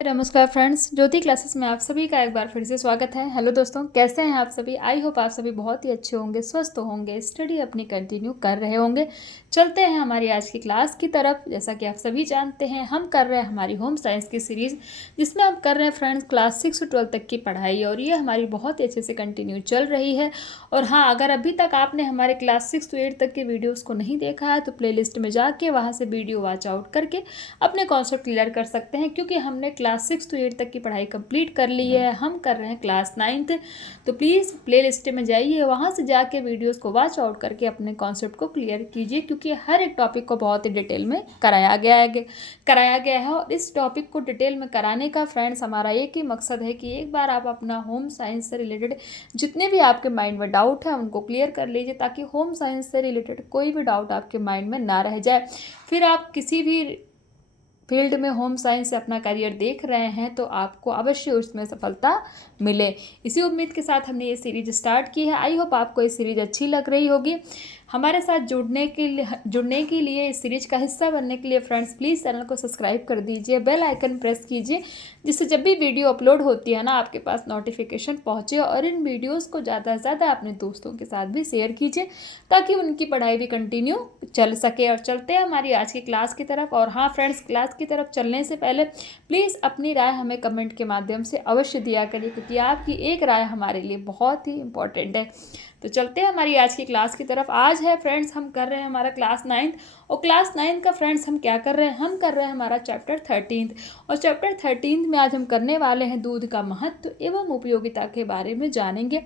नमस्कार फ्रेंड्स, ज्योति क्लासेस में आप सभी का एक बार फिर से स्वागत है। हेलो दोस्तों, कैसे हैं आप सभी? आई होप आप सभी बहुत ही अच्छे होंगे, स्वस्थ होंगे, स्टडी अपनी कंटिन्यू कर रहे होंगे। चलते हैं हमारी आज की क्लास की तरफ। जैसा कि आप सभी जानते हैं, हम कर रहे हैं हमारी होम साइंस की सीरीज़, जिसमें हम कर रहे हैं फ्रेंड्स क्लास 6 से 12 तक की पढ़ाई, और ये हमारी बहुत ही अच्छे से कंटिन्यू चल रही है। और हाँ, अगर अभी तक आपने हमारे क्लास 6 से 8 तक के वीडियोज़ को नहीं देखा है तो प्ले लिस्ट में जाके वहाँ से वीडियो वॉच आउट करके अपने कॉन्सेप्ट क्लियर कर सकते हैं, क्योंकि हमने क्लास 6 to 8 तक की पढ़ाई कंप्लीट कर ली है। हम कर रहे हैं क्लास 9th। तो प्लीज़ प्ले लिस्ट में जाइए, वहाँ से जाके वीडियोस को वॉच आउट करके अपने कॉन्सेप्ट को क्लियर कीजिए, क्योंकि हर एक टॉपिक को बहुत ही डिटेल में कराया गया है। और इस टॉपिक को डिटेल में कराने का फ्रेंड्स हमारा एक ही मकसद है कि एक बार आप अपना होम साइंस से रिलेटेड जितने भी आपके माइंड में डाउट है उनको क्लियर कर लीजिए, ताकि होम साइंस से रिलेटेड कोई भी डाउट आपके माइंड में ना रह जाए। फिर आप किसी भी फील्ड में होम साइंस से अपना करियर देख रहे हैं तो आपको अवश्य उसमें सफलता मिले। इसी उम्मीद के साथ हमने ये सीरीज स्टार्ट की है। आई होप आपको ये सीरीज अच्छी लग रही होगी। हमारे साथ जुड़ने के लिए इस सीरीज का हिस्सा बनने के लिए फ्रेंड्स प्लीज़ चैनल को सब्सक्राइब कर दीजिए, बेल आइकन प्रेस कीजिए, जिससे जब भी वीडियो अपलोड होती है ना आपके पास नोटिफिकेशन पहुँचे। और इन वीडियोज़ को ज़्यादा से ज़्यादा अपने दोस्तों के साथ भी शेयर कीजिए, ताकि उनकी पढ़ाई भी कंटिन्यू चल सके। और चलते हैं हमारी आज की क्लास की तरफ। और हाँ फ्रेंड्स, क्लास की तरफ चलने से पहले प्लीज़ अपनी राय हमें कमेंट के माध्यम से अवश्य दिया करिए, क्योंकि आपकी एक राय हमारे लिए बहुत ही इम्पोर्टेंट है। तो चलते हैं हमारी आज की क्लास की तरफ। आज है फ्रेंड्स, हम कर रहे हैं हमारा क्लास 9th। और क्लास 9th का फ्रेंड्स हम क्या कर रहे हैं? हम कर रहे हैं हमारा चैप्टर 13। और चैप्टर 13 में आज हम करने वाले हैं दूध का महत्व एवं उपयोगिता के बारे में जानेंगे।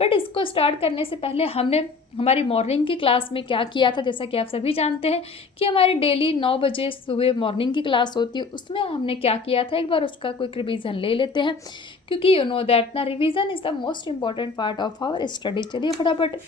बट इसको स्टार्ट करने से पहले हमने हमारी मॉर्निंग की क्लास में क्या किया था। जैसा कि आप सभी जानते हैं कि हमारी डेली 9 बजे सुबह मॉर्निंग की क्लास होती है, उसमें हमने क्या किया था, एक बार उसका क्विक रिवीजन ले लेते हैं, क्योंकि यू नो दैट ना revision is the most important part of our study. चलिए फटाफट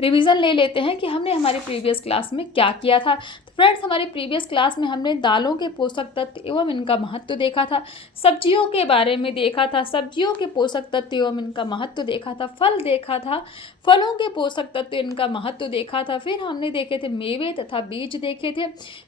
रिवीजन ले लेते हैं कि हमने हमारी प्रीवियस क्लास में क्या किया था। तो फ्रेंड्स, हमारी प्रीवियस क्लास में हमने दालों के पोषक तत्व एवं इनका महत्व देखा था, सब्जियों के बारे में देखा था, सब्जियों के पोषक तत्व एवं इनका महत्व देखा था, फल देखा था, फलों के पोषक तत्व इनका महत्व देखा था। फिर हमने देखे थे मेवे तथा बीज देखे थे,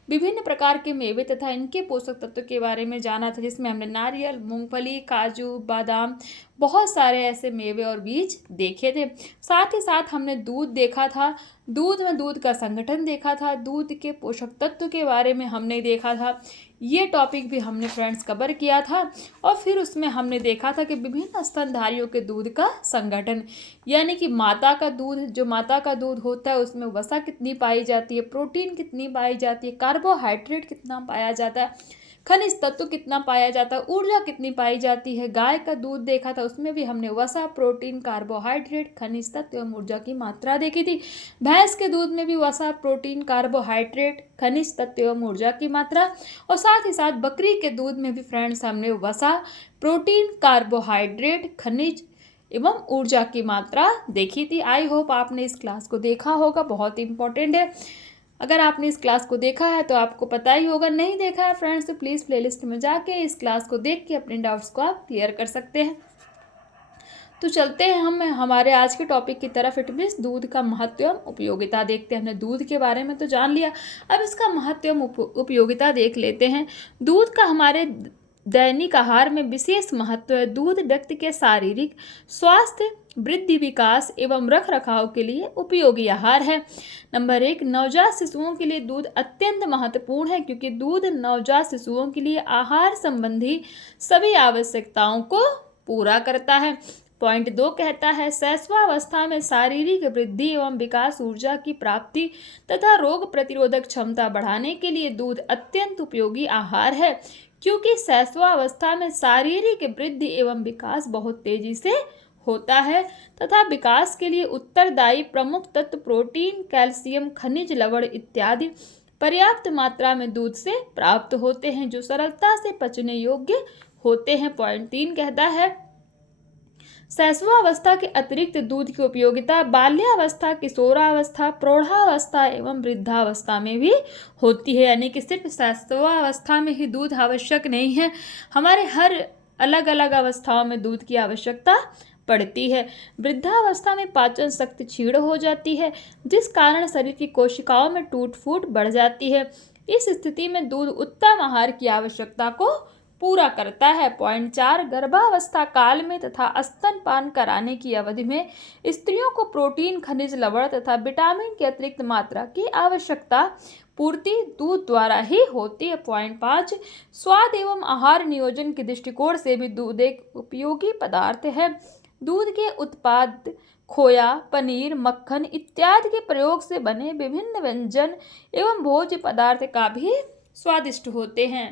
विभिन्न प्रकार के मेवे तथा इनके पोषक तत्व के बारे में जाना था, जिसमें हमने नारियल, मूंगफली, काजू, बादाम, बहुत सारे ऐसे मेवे और बीज देखे थे। साथ ही साथ हमने दूध देखा था, दूध में दूध का संगठन देखा था, दूध के पोषक तत्व के बारे में हमने देखा था। ये टॉपिक भी हमने फ्रेंड्स कवर किया था। और फिर उसमें हमने देखा था कि विभिन्न स्तनधारियों के दूध का संगठन, यानी कि माता का दूध, जो माता का दूध होता है उसमें वसा कितनी पाई जाती है, प्रोटीन कितनी पाई जाती है, कार्बोहाइड्रेट कितना पाया जाता है, खनिज तत्व कितना पाया जाता है, ऊर्जा कितनी पाई जाती है। गाय का दूध देखा था, उसमें भी हमने वसा, प्रोटीन, कार्बोहाइड्रेट, खनिज तत्व एवं ऊर्जा की मात्रा देखी थी। भैंस के दूध में भी वसा, प्रोटीन, कार्बोहाइड्रेट, खनिज तत्व एवं ऊर्जा की मात्रा। और साथ ही साथ बकरी के दूध में भी फ्रेंड्स हमने वसा, प्रोटीन, कार्बोहाइड्रेट, खनिज एवं ऊर्जा की मात्रा देखी थी। आई होप आपने इस क्लास को देखा होगा, बहुत इंपॉर्टेंट है। अगर आपने इस क्लास को देखा है तो आपको पता ही होगा, नहीं देखा है फ्रेंड्स तो प्लीज़ प्लेलिस्ट में जाके इस क्लास को देख के अपने डाउट्स को आप क्लियर कर सकते हैं। तो चलते हैं हम हमारे आज के टॉपिक की तरफ। इट मीन्स दूध का महत्व एवं उपयोगिता देखते हैं। हमने दूध के बारे में तो जान लिया, अब इसका महत्व एवं उपयोगिता देख लेते हैं। दूध का हमारे दैनिक आहार में विशेष महत्व है। दूध व्यक्ति के शारीरिक स्वास्थ्य, वृद्धि, विकास एवं रख रखाव के लिए उपयोगी आहार है। नंबर 1, नवजात शिशुओं के लिए दूध अत्यंत महत्वपूर्ण है, क्योंकि दूध नवजात शिशुओं के लिए आहार संबंधी सभी आवश्यकताओं को पूरा करता है। पॉइंट 2 कहता है, शैशवावस्था में शारीरिक वृद्धि एवं विकास, ऊर्जा की प्राप्ति तथा रोग प्रतिरोधक क्षमता बढ़ाने के लिए दूध अत्यंत उपयोगी आहार है, क्योंकि शैशवावस्था में शारीरिक वृद्धि एवं विकास बहुत तेजी से होता है तथा विकास के लिए उत्तरदायी प्रमुख तत्व प्रोटीन, कैल्शियम, खनिज लवण इत्यादि पर्याप्त मात्रा में दूध से प्राप्त होते हैं, जो सरलता से पचने योग्य होते हैं। पॉइंट 3 कहता है, शैशवावस्था के अतिरिक्त दूध की उपयोगिता बाल्यावस्था, किशोरावस्था, प्रौढ़ावस्था एवं वृद्धावस्था में भी होती है। यानी कि सिर्फ शैशवावस्था में ही दूध आवश्यक नहीं है, हमारे हर अलग अलग अवस्थाओं में दूध की आवश्यकता पड़ती है। वृद्धावस्था में पाचन शक्ति क्षीण हो जाती है, जिस कारण शरीर की कोशिकाओं में टूट फूट बढ़ जाती है। इस स्थिति में दूध उत्तम आहार की आवश्यकता को पूरा करता है। पॉइंट 4, गर्भावस्था काल में तथा स्तनपान कराने की अवधि में स्त्रियों को प्रोटीन, खनिज लवण तथा विटामिन की अतिरिक्त मात्रा की आवश्यकता पूर्ति दूध द्वारा ही होती है। पॉइंट 5, स्वाद एवं आहार नियोजन के दृष्टिकोण से भी दूध एक उपयोगी पदार्थ है। दूध के उत्पाद खोया, पनीर, मक्खन इत्यादि के प्रयोग से बने विभिन्न व्यंजन एवं भोज्य पदार्थ काफी स्वादिष्ट होते हैं।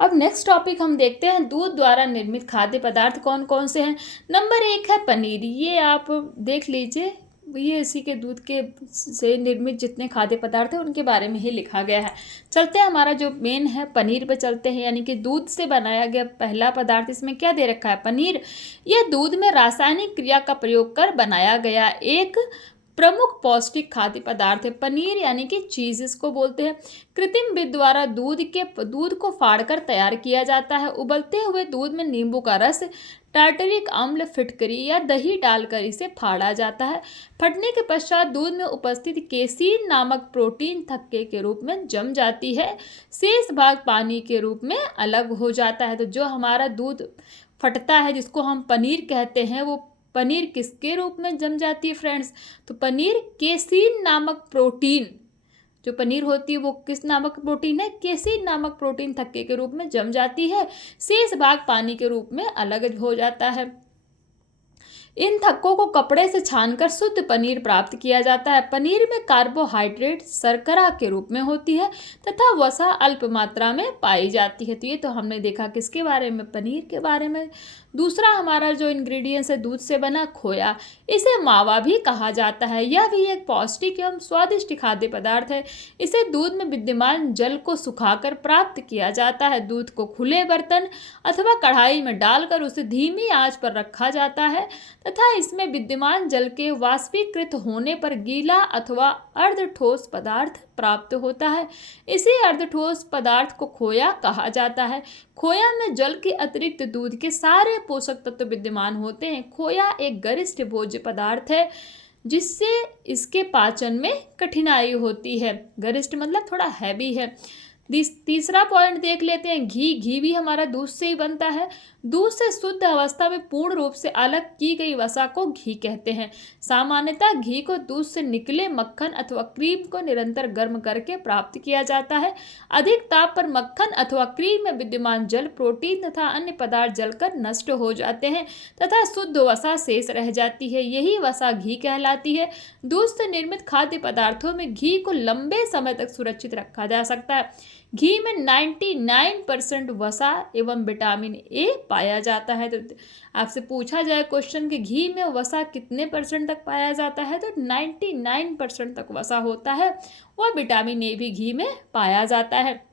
अब नेक्स्ट टॉपिक हम देखते हैं, दूध द्वारा निर्मित खाद्य पदार्थ कौन कौन से हैं। नंबर 1 है पनीर। ये आप देख लीजिए, ये इसी के दूध के से निर्मित जितने खाद्य पदार्थ हैं उनके बारे में ही लिखा गया है। चलते हैं, हमारा जो मेन है पनीर पे चलते हैं, यानी कि दूध से बनाया गया पहला पदार्थ। इसमें क्या दे रखा है? पनीर। यह दूध में रासायनिक क्रिया का प्रयोग कर बनाया गया एक प्रमुख पौष्टिक खाद्य पदार्थ है। पनीर यानी कि चीज इसको बोलते हैं। कृत्रिम विधि द्वारा दूध को फाड़कर तैयार किया जाता है। उबलते हुए दूध में नींबू का रस, टार्टरिक अम्ल, फिटकरी या दही डालकर इसे फाड़ा जाता है। फटने के पश्चात दूध में उपस्थित केसीन नामक प्रोटीन थक्के के रूप में जम जाती है। शेष भाग पानी के रूप में अलग हो जाता है। तो जो हमारा दूध फटता है, जिसको हम पनीर कहते हैं, वो पनीर किसके रूप में जम जाती है फ्रेंड्स? तो पनीर केसीन नामक प्रोटीन, जो पनीर होती है वो किस नामक प्रोटीन है? केसीन नामक प्रोटीन थक्के के रूप में जम जाती है। शेष भाग पानी के रूप में अलग हो जाता है। इन थक्कों को कपड़े से छानकर शुद्ध पनीर प्राप्त किया जाता है। पनीर में कार्बोहाइड्रेट शर्करा के रूप में होती है तथा वसा अल्प मात्रा में पाई जाती है। तो ये तो हमने देखा किसके बारे में? पनीर के बारे में। दूसरा हमारा जो इंग्रेडिएंट्स है दूध से बना खोया, इसे मावा भी कहा जाता है। यह भी एक पौष्टिक एवं स्वादिष्ट खाद्य पदार्थ है। इसे दूध में विद्यमान जल को सुखाकर प्राप्त किया जाता है। दूध को खुले बर्तन अथवा कढ़ाई में डालकर उसे धीमी आंच पर रखा जाता है तथा इसमें विद्यमान जल के वाष्पीकृत होने पर गीला अथवा अर्धठोस पदार्थ प्राप्त होता है। इसी अर्धठोस पदार्थ को खोया कहा जाता है। खोया में जल के अतिरिक्त दूध के सारे पोषक तत्व विद्यमान होते हैं। खोया एक गरिष्ठ भोज्य पदार्थ है जिससे इसके पाचन में कठिनाई होती है। गरिष्ठ मतलब थोड़ा हैवी है। तीसरा पॉइंट देख लेते हैं, घी भी हमारा दूध से ही बनता है। दूध से शुद्ध अवस्था में पूर्ण रूप से अलग की गई वसा को घी कहते हैं। सामान्यतः घी को दूध से निकले मक्खन अथवा क्रीम को निरंतर गर्म करके प्राप्त किया जाता है। अधिक ताप पर मक्खन अथवा क्रीम में विद्यमान जल, प्रोटीन तथा अन्य पदार्थ जलकर नष्ट हो जाते हैं तथा शुद्ध वसा शेष रह जाती है। यही वसा घी कहलाती है। दूध से निर्मित खाद्य पदार्थों में घी को लंबे समय तक सुरक्षित रखा जा सकता है। घी में 99% वसा एवं विटामिन ए पाया जाता है। तो आपसे पूछा जाए क्वेश्चन कि घी में वसा कितने % तक पाया जाता है, तो 99% तक वसा होता है। वह विटामिन ए भी घी में पाया जाता है।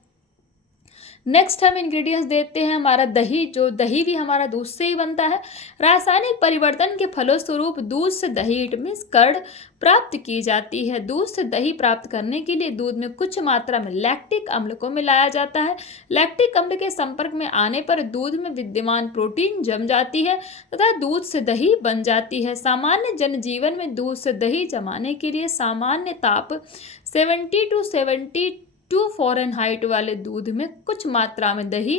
नेक्स्ट हम इंग्रेडिएंट्स देते हैं, हमारा दही। जो दही भी हमारा दूध से ही बनता है। रासायनिक परिवर्तन के फलस्वरूप दूध से दही, इट मीन्स कर्ड, प्राप्त की जाती है। दूध से दही प्राप्त करने के लिए दूध में कुछ मात्रा में लैक्टिक अम्ल को मिलाया जाता है। लैक्टिक अम्ल के संपर्क में आने पर दूध में विद्यमान प्रोटीन जम जाती है तथा दूध से दही बन जाती है। सामान्य जनजीवन में दूध से दही जमाने के लिए सामान्य ताप 70 to 72 फ़ारेनहाइट वाले दूध में कुछ मात्रा में दही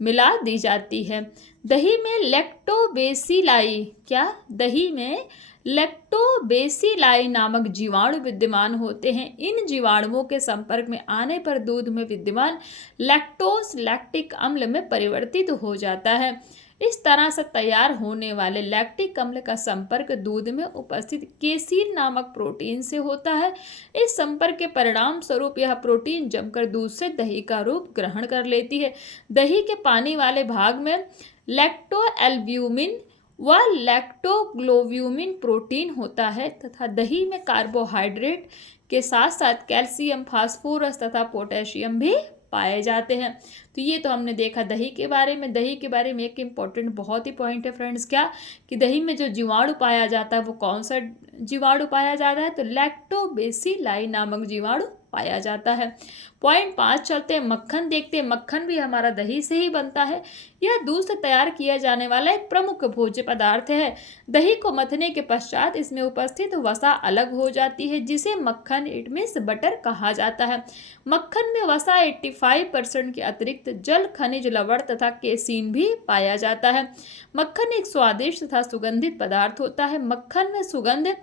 मिला दी जाती है। दही में लैक्टोबेसिलाई, क्या? दही में लैक्टोबेसिलाई नामक जीवाणु विद्यमान होते हैं। इन जीवाणुओं के संपर्क में आने पर दूध में विद्यमान लैक्टोज लैक्टिक अम्ल में परिवर्तित हो जाता है। इस तरह से तैयार होने वाले लैक्टिक अम्ल का संपर्क दूध में उपस्थित केसीन नामक प्रोटीन से होता है। इस संपर्क के परिणाम स्वरूप यह प्रोटीन जमकर दूध से दही का रूप ग्रहण कर लेती है। दही के पानी वाले भाग में लैक्टोएल्ब्यूमिन व लैक्टोग्लोब्यूमिन प्रोटीन होता है तथा दही में कार्बोहाइड्रेट के साथ साथ कैल्शियम, फास्फोरस तथा पोटेशियम भी पाए जाते हैं। तो ये तो हमने देखा दही के बारे में। दही के बारे में एक इम्पॉर्टेंट बहुत ही पॉइंट है फ्रेंड्स, क्या कि दही में जो जीवाणु पाया जाता है वो कौन सा जीवाणु पाया जाता है? तो लैक्टोबेसिलाई नामक जीवाणु पाया जाता है। पॉइंट 5 चलते हैं, मक्खन देखते हैं। मक्खन भी हमारा दही से ही बनता है। यह दूध से तैयार किया जाने वाला एक प्रमुख भोज्य पदार्थ है। दही को मथने के पश्चात इसमें उपस्थित वसा अलग हो जाती है, जिसे मक्खन इट मीन्स बटर कहा जाता है। मक्खन में वसा 85% के अतिरिक्त जल, खनिज लवण तथा केसीन भी पाया जाता है। मक्खन एक स्वादिष्ट तथा सुगंधित पदार्थ होता है। मक्खन में सुगंध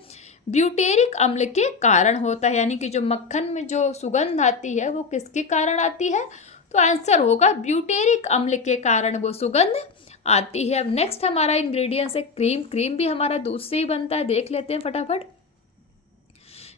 ब्यूटेरिक अम्ल के कारण होता है, यानी कि जो मक्खन में जो सुगंध आती है वो किसके कारण आती है? तो आंसर होगा ब्यूटेरिक अम्ल के कारण वो सुगंध आती है। अब नेक्स्ट हमारा इंग्रेडिएंट्स है क्रीम। क्रीम भी हमारा दूध से ही बनता है, देख लेते हैं फटाफट।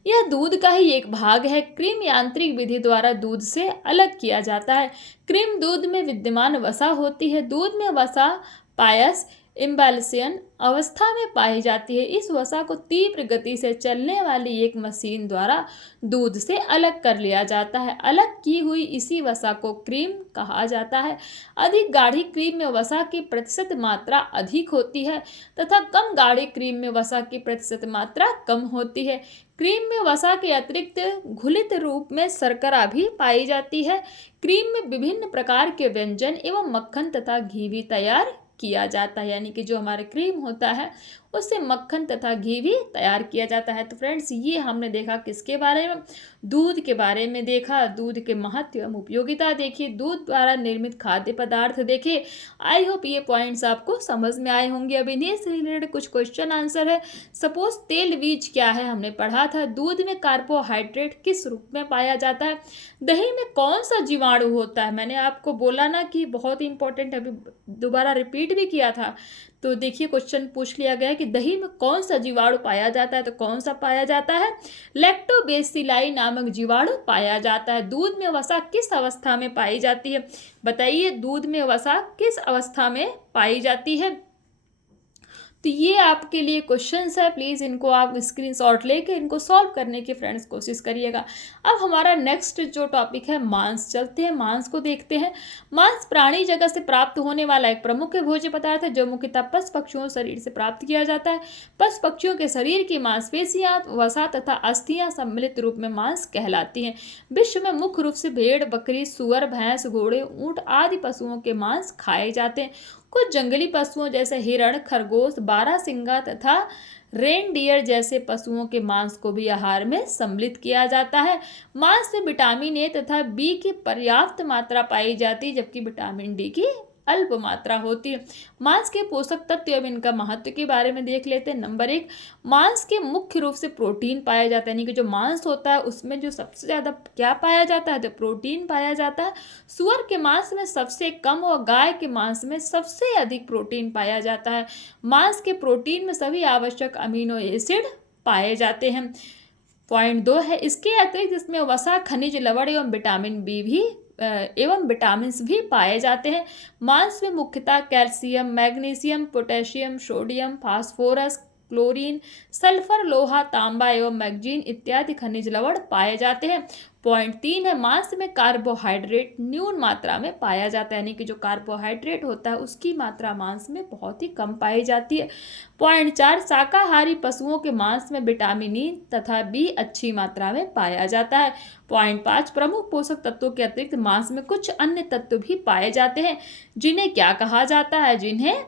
यह दूध का ही एक भाग है। क्रीम यांत्रिक विधि द्वारा दूध से अलग किया जाता है। क्रीम दूध में विद्यमान वसा होती है। दूध में वसा पायस इम्बैल्सियन अवस्था में पाई जाती है। इस वसा को तीव्र गति से चलने वाली एक मशीन द्वारा दूध से अलग कर लिया जाता है। अलग की हुई इसी वसा को क्रीम कहा जाता है। अधिक गाढ़ी क्रीम में वसा की प्रतिशत मात्रा अधिक होती है तथा कम गाढ़ी क्रीम में वसा की प्रतिशत मात्रा कम होती है। क्रीम में वसा के अतिरिक्त घुलित रूप में शर्करा भी पाई जाती है। क्रीम में विभिन्न प्रकार के व्यंजन एवं मक्खन तथा घी भी तैयार किया जाता है, यानी कि जो हमारे क्रीम होता है उससे मक्खन तथा घी भी तैयार किया जाता है। तो फ्रेंड्स, ये हमने देखा किसके बारे में? दूध के बारे में देखा। दूध के महत्व एवं उपयोगिता देखी, दूध द्वारा निर्मित खाद्य पदार्थ देखे। आई होप ये पॉइंट्स आपको समझ में आए होंगे। अब इन्हीं से रिलेटेड कुछ क्वेश्चन आंसर है। सपोज तेल बीज क्या है, हमने पढ़ा था। दूध में कार्बोहाइड्रेट किस रूप में पाया जाता है? दही में कौन सा जीवाणु होता है? मैंने आपको बोला ना कि बहुत इंपॉर्टेंट, अभी दोबारा रिपीट भी किया था। तो देखिए क्वेश्चन पूछ लिया गया है कि दही में कौन सा जीवाणु पाया जाता है, तो कौन सा पाया जाता है? लैक्टोबैसिलाई नामक जीवाणु पाया जाता है। दूध में वसा किस अवस्था में पाई जाती है? बताइए, दूध में वसा किस अवस्था में पाई जाती है? तो ये आपके लिए क्वेश्चंस है, प्लीज़ इनको आप स्क्रीनशॉट लेके इनको सॉल्व करने की फ्रेंड्स कोशिश करिएगा। अब हमारा नेक्स्ट जो टॉपिक है मांस, चलते हैं मांस को देखते हैं। मांस प्राणी जगत से प्राप्त होने वाला एक प्रमुख भोज्य पदार्थ है जो मुख्यतः पशु पक्षियों शरीर से प्राप्त किया जाता है। पशु पक्षियों के शरीर की मांसपेशियां, वसा तथा अस्थियां सम्मिलित रूप में मांस कहलाती हैं। विश्व में मुख्य रूप से भेड़, बकरी, सुअर, भैंस, घोड़े, ऊंट आदि पशुओं के मांस खाए जाते हैं। कुछ जंगली पशुओं जैसे हिरण, खरगोश, बारहसिंगा तथा रेनडियर जैसे पशुओं के मांस को भी आहार में सम्मिलित किया जाता है। मांस में विटामिन ए तथा बी की पर्याप्त मात्रा पाई जाती है, जबकि विटामिन डी की अल्प मात्रा होती है। मांस के पोषक तत्व एवं इनका महत्व के बारे में देख लेते हैं। नंबर 1, मांस के मुख्य रूप से प्रोटीन पाया जाता है, यानी कि जो मांस होता है उसमें जो सबसे ज़्यादा क्या पाया जाता है? तो प्रोटीन पाया जाता है। सुअर के मांस में सबसे कम और गाय के मांस में सबसे अधिक प्रोटीन पाया जाता है। मांस के प्रोटीन में सभी आवश्यक अमीनो एसिड पाए जाते हैं। पॉइंट 2 है, इसके अतिरिक्त इसमें वसा, खनिज लवण एवं विटामिन बी भी एवं विटामिन भी पाए जाते हैं। मांस में मुख्यतः calcium, magnesium, potassium, sodium, phosphorus, chlorine, sulphur, लोहा, तांबा एवं मैग्नीज इत्यादि खनिज लवण पाए जाते हैं। पॉइंट 3 है, मांस में कार्बोहाइड्रेट न्यून मात्रा में पाया जाता है, यानी कि जो कार्बोहाइड्रेट होता है उसकी मात्रा मांस में बहुत ही कम पाई जाती है। पॉइंट 4, शाकाहारी पशुओं के मांस में विटामिन ई तथा बी अच्छी मात्रा में पाया जाता है। पॉइंट 5, प्रमुख पोषक तत्वों के अतिरिक्त मांस में कुछ अन्य तत्व भी पाए जाते हैं, जिन्हें क्या कहा जाता है? जिन्हें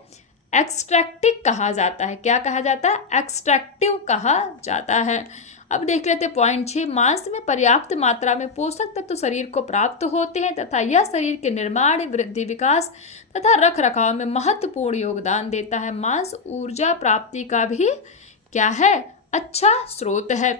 एक्सट्रैक्टिव कहा जाता है। क्या कहा जाता है? एक्सट्रैक्टिव कहा जाता है। अब देख लेते हैं पॉइंट 6, मांस में पर्याप्त मात्रा में पोषक तत्व शरीर को प्राप्त होते हैं तथा यह शरीर के निर्माण, वृद्धि, विकास तथा रख रखाव में महत्वपूर्ण योगदान देता है। मांस ऊर्जा प्राप्ति का भी क्या है? अच्छा स्रोत है।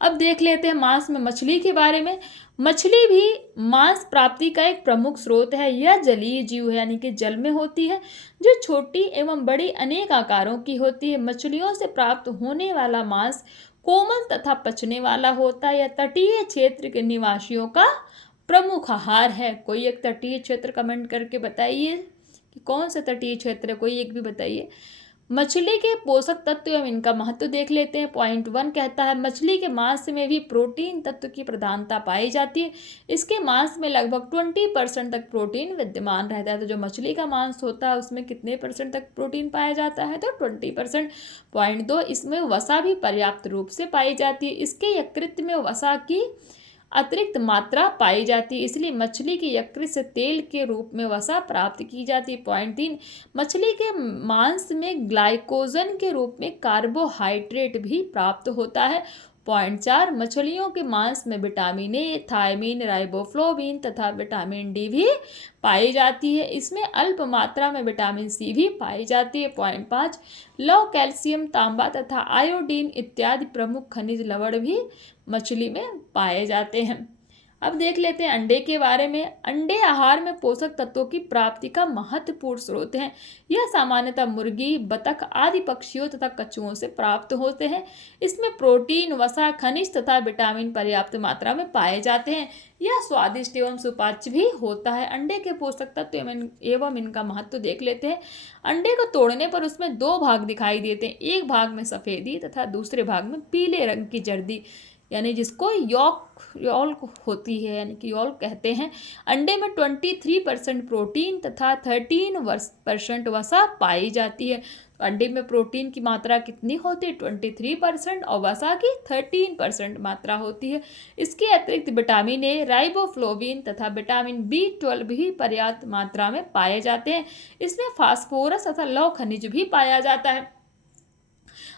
अब देख लेते हैं मांस में मछली के बारे में। मछली भी मांस प्राप्ति का एक प्रमुख स्रोत है। यह जलीय जीव है, यानी कि जल में होती है, जो छोटी एवं बड़ी अनेक आकारों की होती है। मछलियों से प्राप्त होने वाला मांस कोमल तथा पचने वाला होता है। यह तटीय क्षेत्र के निवासियों का प्रमुख आहार है। कोई एक तटीय क्षेत्र कमेंट करके बताइए कि कौन सा तटीय क्षेत्र है, कोई एक भी बताइए। मछली के पोषक तत्व एवं इनका महत्व देख लेते हैं। पॉइंट 1 कहता है मछली के मांस में भी प्रोटीन तत्व की प्रधानता पाई जाती है। इसके मांस में लगभग 20% तक प्रोटीन विद्यमान रहता है। तो जो मछली का मांस होता है उसमें कितने % तक प्रोटीन पाया जाता है, तो 20%। पॉइंट 2, इसमें वसा भी पर्याप्त रूप से पाई जाती है। इसके यकृत में वसा की अतिरिक्त मात्रा पाई जाती है, इसलिए मछली की यकृत से तेल के रूप में वसा प्राप्त की जाती है। पॉइंट 3, मछली के मांस में ग्लाइकोजन के रूप में कार्बोहाइड्रेट भी प्राप्त होता है। पॉइंट 4, मछलियों के मांस में विटामिन ए, थायमीन, राइबोफ्लोविन तथा विटामिन डी भी पाई जाती है। इसमें अल्प मात्रा में विटामिन सी भी पाई जाती है। पॉइंट 5, लौह, कैल्शियम, तांबा तथा आयोडीन इत्यादि प्रमुख खनिज लवण भी मछली में पाए जाते हैं। अब देख लेते हैं अंडे के बारे में। अंडे आहार में पोषक तत्वों की प्राप्ति का महत्वपूर्ण स्रोत हैं। यह सामान्यतः मुर्गी, बतख आदि पक्षियों तथा कछुओं से प्राप्त होते हैं। इसमें प्रोटीन, वसा, खनिज तथा विटामिन पर्याप्त मात्रा में पाए जाते हैं। यह स्वादिष्ट एवं सुपाच्य भी होता है। अंडे के पोषक तत्व एवं इनका महत्व देख लेते हैं। अंडे को तोड़ने पर उसमें 2 भाग दिखाई देते हैं। एक भाग में सफ़ेदी तथा दूसरे भाग में पीले रंग की जर्दी, यानी जिसको यॉल्क होती है, यानी कि यॉल्क कहते हैं। अंडे में 23% प्रोटीन तथा 13% वसा पाई जाती है। तो अंडे में प्रोटीन की मात्रा कितनी होती है, 23%, और वसा की 13% मात्रा होती है। इसके अतिरिक्त विटामिन ए, राइबोफ्लोविन तथा विटामिन B12 भी पर्याप्त मात्रा में पाए जाते हैं। इसमें फास्फोरस तथा लौह खनिज भी पाया जाता है।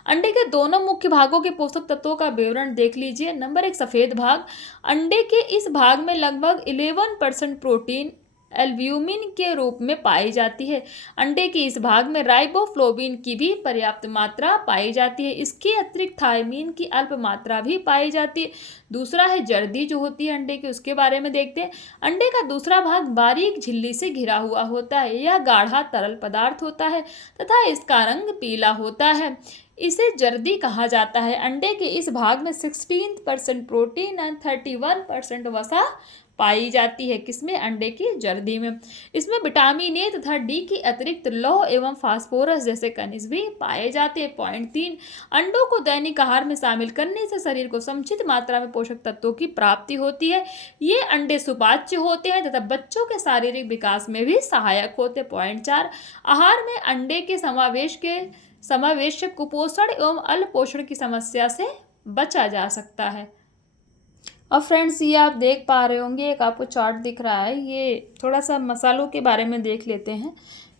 अंडे के दोनों मुख्य भागों के पोषक तत्वों का विवरण देख लीजिए। नंबर 1, सफ़ेद भाग। अंडे के इस भाग में लगभग 11% प्रोटीन एल्ब्यूमिन के रूप में पाई जाती है। अंडे के इस भाग में राइबोफ्लोविन की भी पर्याप्त मात्रा पाई जाती है। इसके अतिरिक्त थायमीन की अल्प मात्रा भी पाई जाती है। दूसरा है जर्दी जो होती है अंडे की, उसके बारे में देखते हैं। अंडे का दूसरा भाग बारीक झिल्ली से घिरा हुआ होता है। यह गाढ़ा तरल पदार्थ होता है तथा इसका रंग पीला होता है। इसे जर्दी कहा जाता है। अंडे के इस भाग में 16% प्रोटीन और 31% वसा पाई जाती है। किसमें, अंडे की जर्दी में। इसमें विटामिन ए तथा डी की अतिरिक्त लौह एवं फास्फोरस जैसे खनिज भी पाए जाते हैं। पॉइंट 3, अंडों को दैनिक आहार में शामिल करने से शरीर को समुचित मात्रा में पोषक तत्वों की प्राप्ति होती है। ये अंडे सुपाच्य होते हैं तथा बच्चों के शारीरिक विकास में भी सहायक होते हैं। पॉइंट 4, आहार में अंडे के समावेश से कुपोषण एवं अल्पपोषण की समस्या से बचा जा सकता है। अब फ्रेंड्स, ये आप देख पा रहे होंगे, एक आपको चार्ट दिख रहा है। ये थोड़ा सा मसालों के बारे में देख लेते हैं,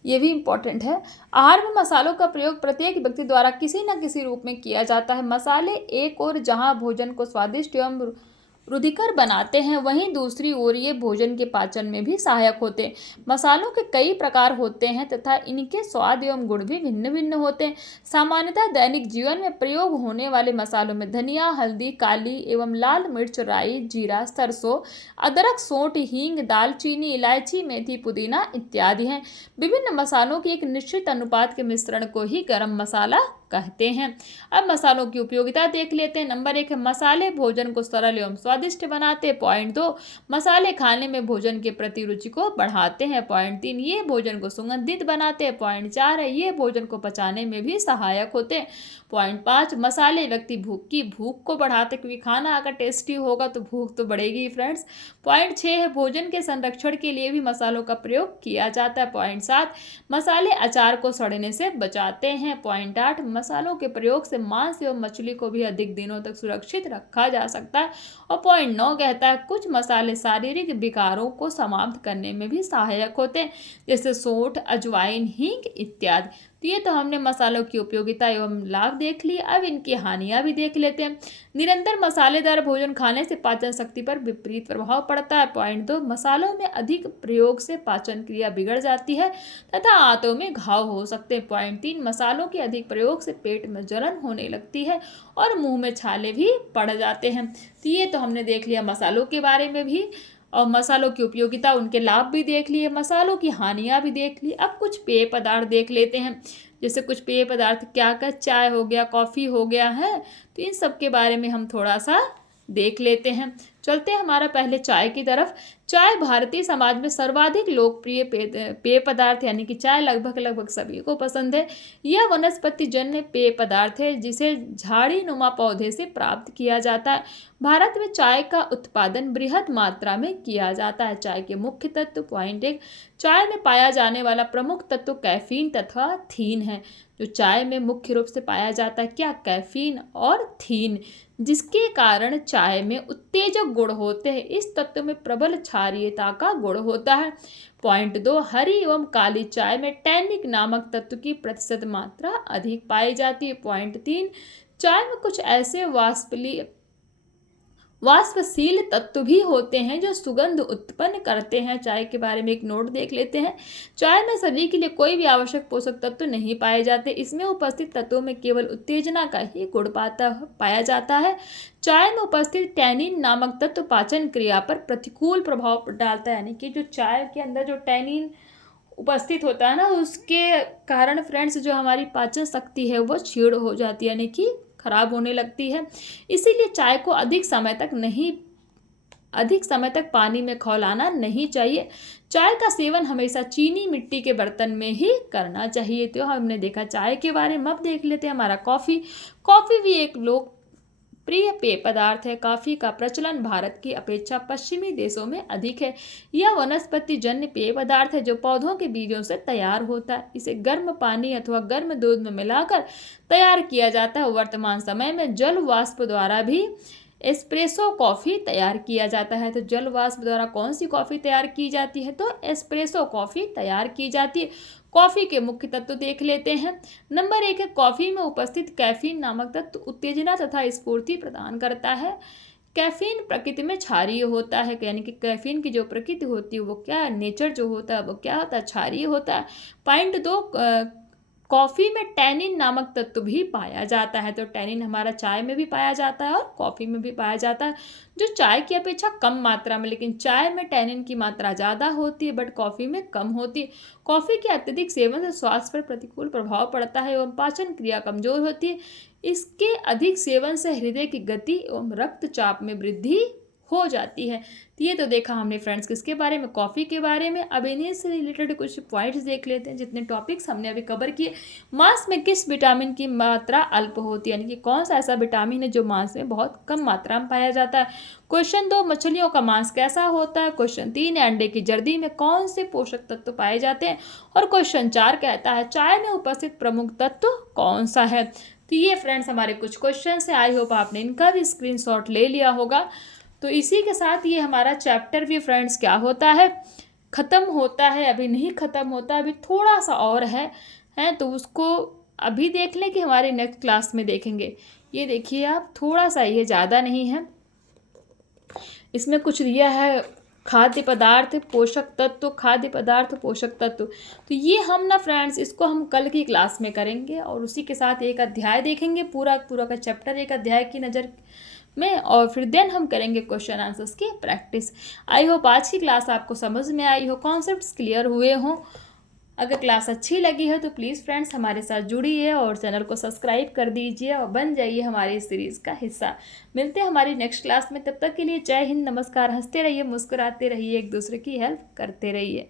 ये भी इम्पोर्टेंट है। आहार में मसालों का प्रयोग प्रत्येक व्यक्ति द्वारा किसी न किसी रूप में किया जाता है। मसाले एक और जहां भोजन को स्वादिष्ट एवं रुधिकर बनाते हैं, वहीं दूसरी ओर ये भोजन के पाचन में भी सहायक होते हैं। मसालों के कई प्रकार होते हैं तथा इनके स्वाद एवं गुण भी भिन्न भिन्न होते हैं। सामान्यतः दैनिक जीवन में प्रयोग होने वाले मसालों में धनिया, हल्दी, काली एवं लाल मिर्च, राई, जीरा, सरसों, अदरक, सौंठ, हींग, दालचीनी, इलायची, मेथी, पुदीना इत्यादि हैं। विभिन्न मसालों के एक निश्चित अनुपात के मिश्रण को ही गरम मसाला कहते हैं। अब मसालों की उपयोगिता देख लेते हैं। नंबर 1 है मसाले भोजन को सरल एवं स्वादिष्ट बनाते हैं। पॉइंट 2, मसाले खाने में भोजन के प्रति रुचि को बढ़ाते हैं। पॉइंट 3, ये भोजन को सुगंधित बनाते हैं। पॉइंट 4 है ये भोजन को पचाने में भी सहायक होते हैं। पॉइंट 5, मसाले व्यक्ति भूख को बढ़ाते, क्योंकि खाना अगर टेस्टी होगा तो भूख तो बढ़ेगी फ्रेंड्स। पॉइंट 6 है भोजन के संरक्षण के लिए भी मसालों का प्रयोग किया जाता है। पॉइंट 7, मसाले अचार को सड़ने से बचाते हैं। पॉइंट 8, मसालों के प्रयोग से मांस एवं मछली को भी अधिक दिनों तक सुरक्षित रखा जा सकता है। और पॉइंट 9 कहता है कुछ मसाले शारीरिक विकारों को समाप्त करने में भी सहायक होते हैं, जैसे सौंठ, अजवाइन, हींग इत्यादि। तो ये तो हमने मसालों की उपयोगिता एवं लाभ देख लिए। अब इनकी हानियां भी देख लेते हैं। निरंतर मसालेदार भोजन खाने से पाचन शक्ति पर विपरीत प्रभाव पड़ता है। पॉइंट 2, मसालों में अधिक प्रयोग से पाचन क्रिया बिगड़ जाती है तथा आंतों में घाव हो सकते हैं। पॉइंट 3, मसालों के अधिक प्रयोग से पेट में जलन होने लगती है और मुंह में छाले भी पड़ जाते हैं। तो ये तो हमने देख लिया मसालों के बारे में भी, और मसालों की उपयोगिता, उनके लाभ भी देख लिए, मसालों की हानियां भी देख ली। अब कुछ पेय पदार्थ देख लेते हैं। जैसे कुछ पेय पदार्थ क्या क्या, चाय हो गया, कॉफ़ी हो गया है, तो इन सब के बारे में हम थोड़ा सा देख लेते हैं। चलते हैं हमारा पहले चाय की तरफ। चाय भारतीय समाज में सर्वाधिक लोकप्रिय पेय पदार्थ यानी कि चाय लगभग सभी को पसंद है। यह वनस्पति जन्य पेय पदार्थ है जिसे झाड़ी नुमा पौधे से प्राप्त किया जाता है। भारत में चाय का उत्पादन बृहद मात्रा में किया जाता है। चाय के मुख्य तत्व पॉइंट 1, चाय में पाया जाने वाला प्रमुख तत्व कैफीन तथा थीन है। जो चाय में मुख्य रूप से पाया जाता है क्या, कैफीन और थीन, जिसके कारण चाय में उत्तेजक गुण होते हैं। इस तत्व में प्रबल क्षारीयता का गुण होता है। पॉइंट 2, हरी एवं काली चाय में टैनिक नामक तत्व की प्रतिशत मात्रा अधिक पाई जाती है। पॉइंट 3, चाय में कुछ ऐसे वाष्पशील तत्व भी होते हैं जो सुगंध उत्पन्न करते हैं। चाय के बारे में एक नोट देख लेते हैं। चाय में सभी के लिए कोई भी आवश्यक पोषक तत्व नहीं पाए जाते। इसमें उपस्थित तत्वों में केवल उत्तेजना का ही गुण पाया जाता है। चाय में उपस्थित टैनिन नामक तत्व पाचन क्रिया पर प्रतिकूल प्रभाव डालता है, यानी कि जो चाय के अंदर जो टैनिन उपस्थित होता है ना, उसके कारण फ्रेंड्स जो हमारी पाचन शक्ति है वो क्षीण हो जाती है, यानी कि खराब होने लगती है। इसीलिए चाय को अधिक समय तक पानी में खौलाना नहीं चाहिए। चाय का सेवन हमेशा चीनी मिट्टी के बर्तन में ही करना चाहिए। तो हमने देखा चाय के बारे में। अब देख लेते हैं हमारा कॉफ़ी। कॉफ़ी भी एक लोकप्रिय पेय पदार्थ है। कॉफ़ी का प्रचलन भारत की अपेक्षा पश्चिमी देशों में अधिक है। यह वनस्पति जन्य पेय पदार्थ है जो पौधों के बीजों से तैयार होता है। इसे गर्म पानी अथवा गर्म दूध में मिलाकर तैयार किया जाता है। वर्तमान समय में जल वाष्प द्वारा भी एस्प्रेसो कॉफ़ी तैयार किया जाता है। तो जल वाष्प द्वारा कौन सी कॉफ़ी तैयार की जाती है, तो एस्प्रेसो कॉफ़ी तैयार की जाती है। कॉफ़ी के मुख्य तत्व देख लेते हैं। नंबर 1 है, कॉफ़ी में उपस्थित कैफीन नामक तत्व उत्तेजना तथा स्फूर्ति प्रदान करता है। कैफीन प्रकृति में क्षारीय होता है, यानी कि कैफीन की जो प्रकृति होती है वो क्या है, नेचर जो होता है वो क्या होता है, क्षारीय होता है। पॉइंट 2, कॉफ़ी में टैनिन नामक तत्व भी पाया जाता है। तो टैनिन हमारा चाय में भी पाया जाता है और कॉफ़ी में भी पाया जाता है, जो चाय की अपेक्षा कम मात्रा में। लेकिन चाय में टैनिन की मात्रा ज़्यादा होती है बट कॉफ़ी में कम होती है। कॉफ़ी के अत्यधिक सेवन से स्वास्थ्य पर प्रतिकूल प्रभाव पड़ता है एवं पाचन क्रिया कमजोर होती है। इसके अधिक सेवन से हृदय की गति एवं रक्तचाप में वृद्धि हो जाती है। तो ये तो देखा हमने फ्रेंड्स किसके बारे में, कॉफ़ी के बारे में। अब इन्हीं से रिलेटेड कुछ पॉइंट्स देख लेते हैं जितने टॉपिक्स हमने अभी कवर किए। मांस में किस विटामिन की मात्रा अल्प होती है, यानी कि कौन सा ऐसा विटामिन है जो मांस में बहुत कम मात्रा में पाया जाता है। क्वेश्चन 2, मछलियों का मांस कैसा होता है। क्वेश्चन 3, अंडे की जर्दी में कौन से पोषक तत्व पाए जाते हैं। और क्वेश्चन 4 कहता है चाय में उपस्थित प्रमुख तत्व कौन सा है। तो ये फ्रेंड्स हमारे कुछ क्वेश्चन है। आई होप आपने इनका भी स्क्रीनशॉट ले लिया होगा। तो इसी के साथ ये हमारा चैप्टर भी फ्रेंड्स क्या होता है, ख़त्म होता है। अभी नहीं ख़त्म होता, अभी थोड़ा सा और है तो उसको अभी देख लें कि हमारे नेक्स्ट क्लास में देखेंगे। ये देखिए आप, थोड़ा सा, ये ज़्यादा नहीं है। इसमें कुछ दिया है खाद्य पदार्थ पोषक तत्व, खाद्य पदार्थ पोषक तत्व। तो ये हम ना फ्रेंड्स इसको हम कल की क्लास में करेंगे और उसी के साथ एक अध्याय देखेंगे, पूरा का चैप्टर एक अध्याय की नज़र में, और फिर देन हम करेंगे क्वेश्चन आंसर्स की प्रैक्टिस। आई होप आज की क्लास आपको समझ में आई हो, कॉन्सेप्ट्स क्लियर हुए हों। अगर क्लास अच्छी लगी है तो प्लीज़ फ्रेंड्स हमारे साथ जुड़िए और चैनल को सब्सक्राइब कर दीजिए और बन जाइए हमारी इस सीरीज़ का हिस्सा। मिलते हैं हमारी नेक्स्ट क्लास में, तब तक के लिए जय हिंद, नमस्कार। हंसते रहिए, मुस्कुराते रहिए, एक दूसरे की हेल्प करते रहिए।